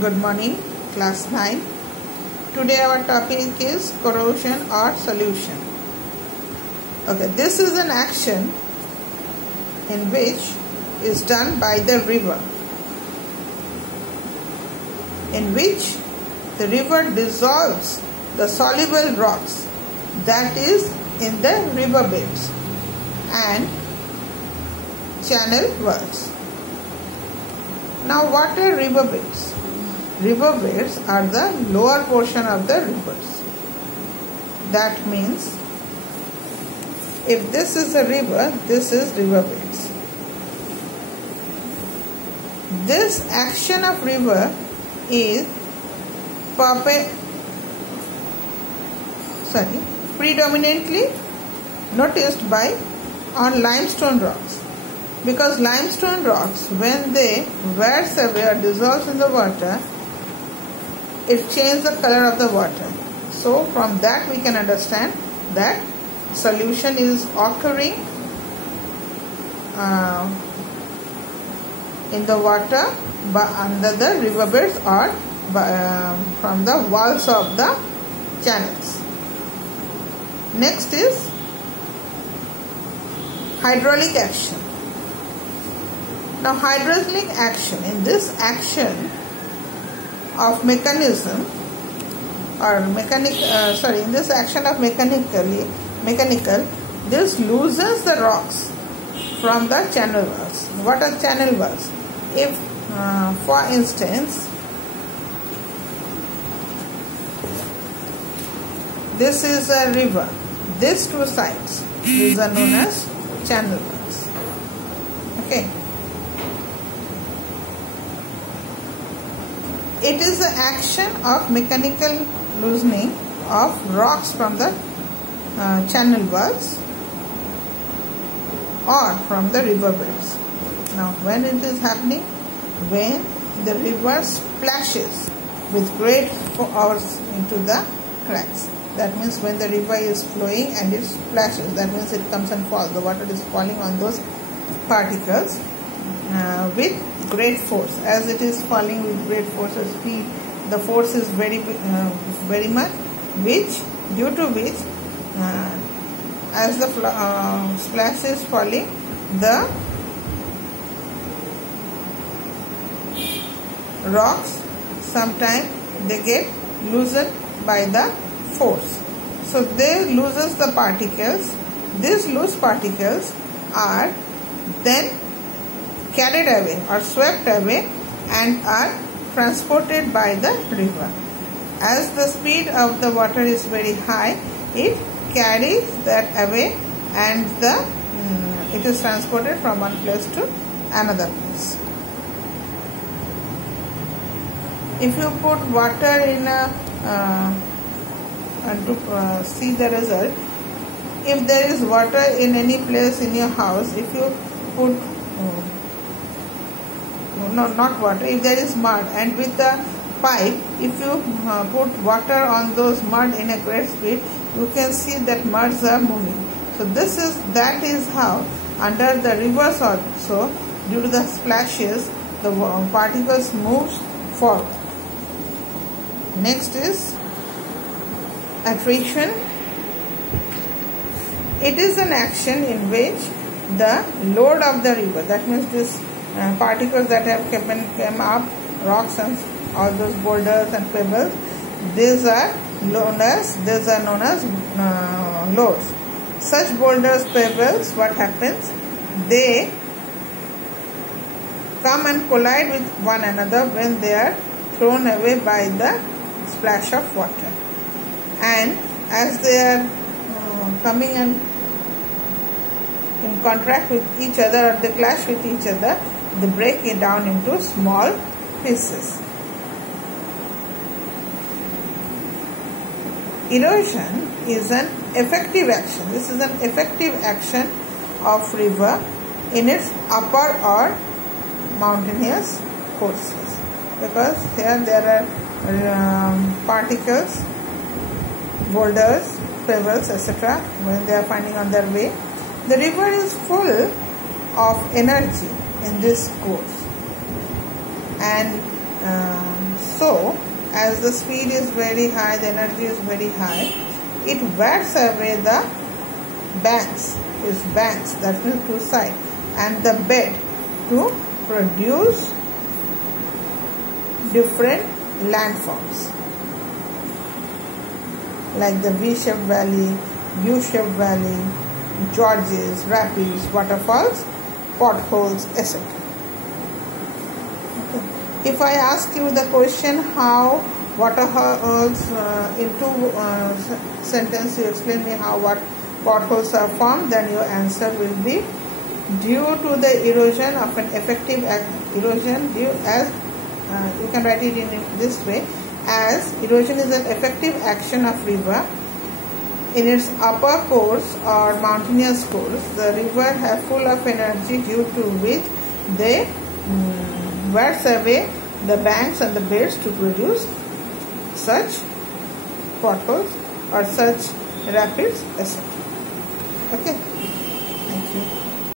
Good morning, class 9. Today our topic is corrosion or solution. Okay, this is an action in which is done by the river, in which the river dissolves the soluble rocks that is in the river beds and channel walls. Now, what are river beds? River beds are the lower portion of the rivers. That means, if this is a river, this is river beds. This action of river is predominantly noticed on limestone rocks. Because limestone rocks, when they wears away or dissolves in the water, it changes the color of the water. So from that we can understand that solution is occurring in the water under the riverbeds or from the walls of the channels. Next is hydraulic action. Now, hydraulic action, in this action of mechanism or in this action of mechanical, this loosens the rocks from the channel walls. What are channel walls? If, for instance, this is a river, these two sides, these are known as channel walls. Okay. It is the action of mechanical loosening of rocks from the channel walls or from the river beds. Now, when it is happening? When the river splashes with great force into the cracks. That means when the river is flowing and it splashes, that means it comes and falls. The water is falling on those particles with great force. As it is falling with great force or speed, the force is very much, due to which as the splash is falling, the rocks sometimes they get loosened by the force. So they loses the particles. These loose particles are then carried away or swept away and are transported by the river. As the speed of the water is very high, it carries that away and it is transported from one place to another place. If you put water in and to see the result, if there is water in any place in your house, if you put not water, if there is mud, and with the pipe, if you put water on those mud in a great speed, you can see that muds are moving. So that is how under the rivers also, due to the splashes, the particles moves forward. Next is attrition. It is an action in which the load of the river, that means this particles that have came up, rocks and all those boulders and pebbles, these are known as loads. Such boulders, pebbles, what happens? They come and collide with one another when they are thrown away by the splash of water. And as they are coming and in contact with each other or they clash with each other, they break it down into small pieces. Erosion is an effective action. This is an effective action of river in its upper or mountainous courses, because here there are particles, boulders, pebbles, etc. when they are finding on their way. The river is full of energy in this course, and flow, as the speed is very high, the energy is very high, it wears away the banks, that means to side, and the bed to produce different landforms like the V-shaped valley, U-shaped valley, gorges, rapids, waterfalls, potholes, etc. Okay. If I ask you the question how waterholes in two sentences, you explain me how what potholes are formed, then your answer will be due to the erosion of an effective erosion due as you can write it in this way, as erosion is an effective action of river in its upper course or mountainous course. The river have full of energy due to which they wears away the banks and the beds to produce such potholes or such rapids, etc. Okay, thank you.